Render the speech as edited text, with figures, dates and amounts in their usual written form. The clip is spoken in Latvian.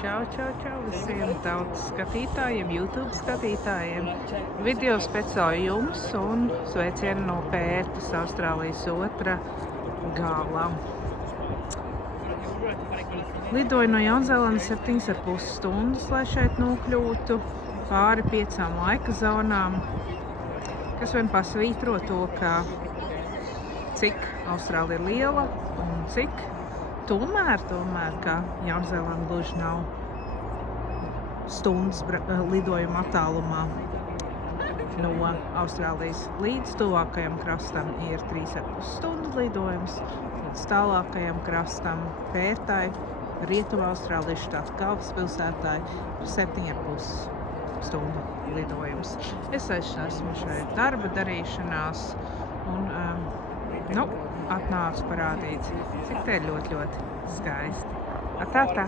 Čau, čau, čau visiem tautas skatītājiem, YouTube skatītājiem. Video speciāli jums un sveicieni no Pērtas, Austrālijas otra gala. Lidoju no Jaunzēlandes 7,5 stundas, lai šeit nokļūtu, pāri 5 laika zonām, kas vien pasvītro to, ka cik Austrālija ir liela un cik tomēr, ka Jaunzēlanda gluži nav stundas lidojuma attālumā no Austrālijas. Līdz tuvākajam krastam ir 3,5 stundu lidojums, līdz tālākajam krastam Pērtai, Rietumu Austrālijas štata galvaspilsētai, ir 7,5 stundu lidojums. Es esmu šeit darba darīšanās un atnācu parādīt, cik te ir ļoti, ļoti skaisti. Tā.